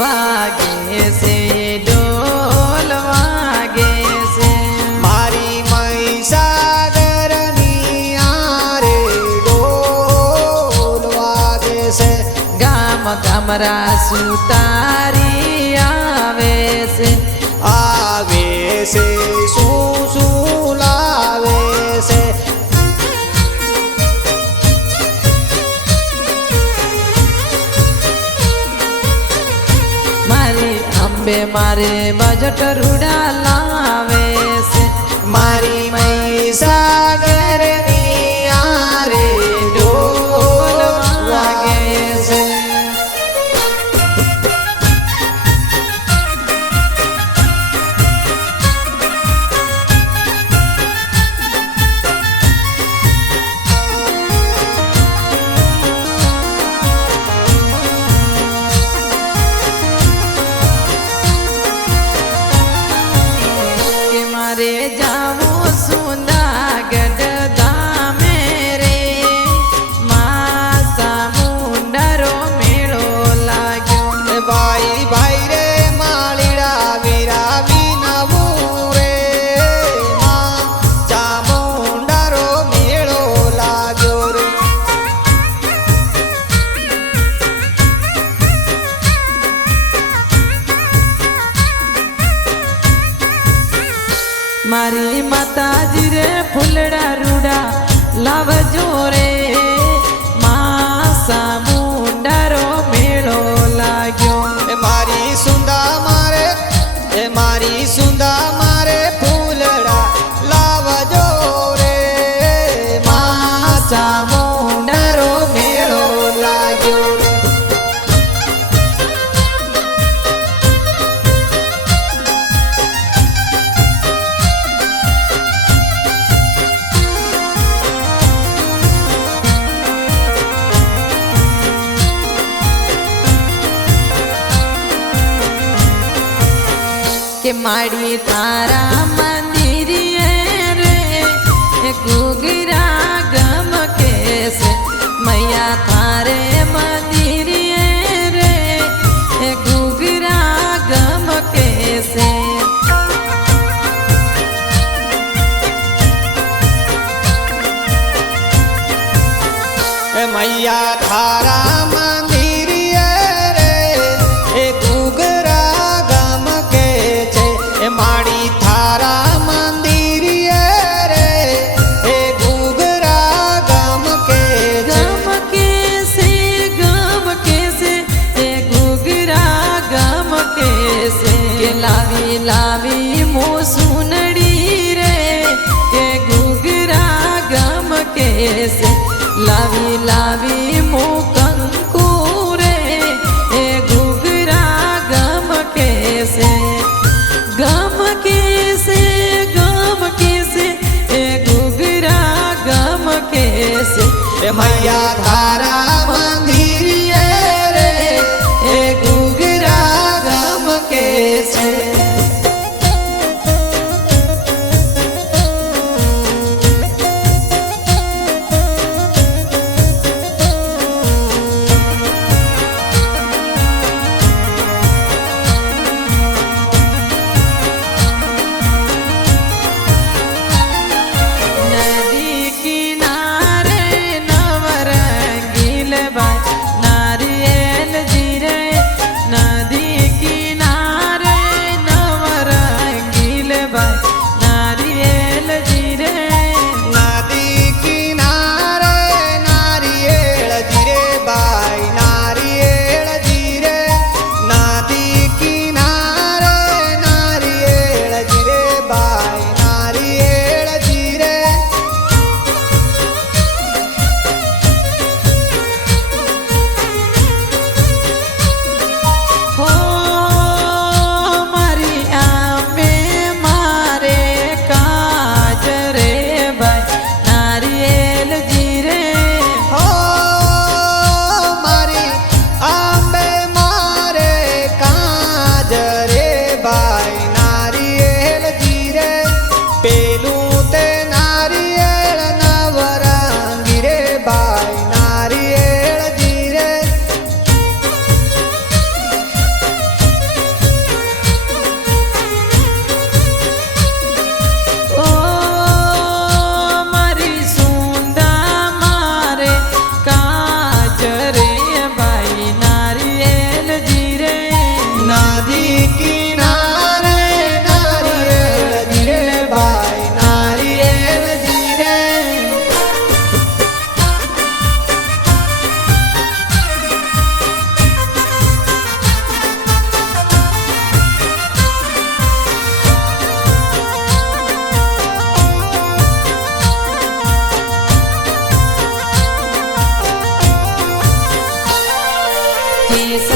वागे से ढोल वागे से मारी महिसागरनी आरे ढोल वागे से गाम गामरा सुतारी आवे से શું લાવે છે મારી અંબે મારે બજટ રૂડા લાવે છે મારી મહીસાગરની આરે ઢોલ વાગે છે रे जाओ सुंदागढ़ धामे रे मासा मुंडरो मेळो लाग्यो भाई भाई रे मालीड़ा वीरा विनवू रे मां चामुंडारो मेळो लाग्यो रे मारी माताजी रे फूलड़ा रूड़ा लावजो रे मासा मुंडरो मेळो लाग्यो मारी सुंदा मारे फूलड़ा लावजो रे मासा मुंडरो मेळो लाग्यो के माड़ी तारा मंदिर रे गुगरा गम कैसे मैया थारे मंदिर रे गुगरा गम कैसे मैया थारा मंदिर रे गुगरा गम के छे माड़ी थारा मंदिर रे गुगरा गम के गुगरा गम कैसे के लावी लावी मोसुनड़ी रे के गुगरा गम कैसे लावी लावी मो कंकु रे गुगरा गम कैसे गम कैसे गुगरा गम कैसे मैया थारा मंदिर रे गुगरा गम के छे नदी किनारे नवरंगी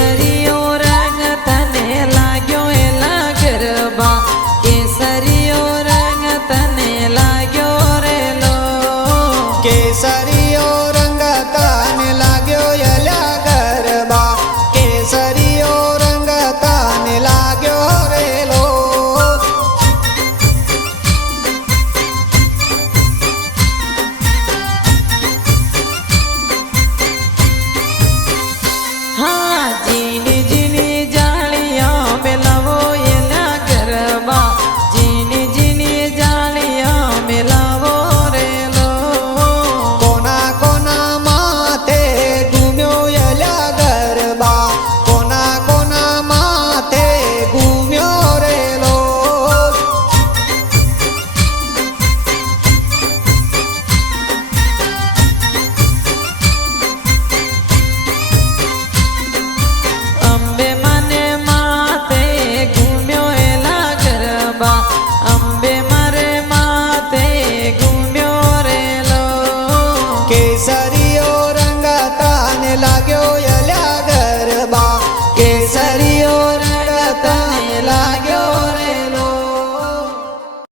ધરી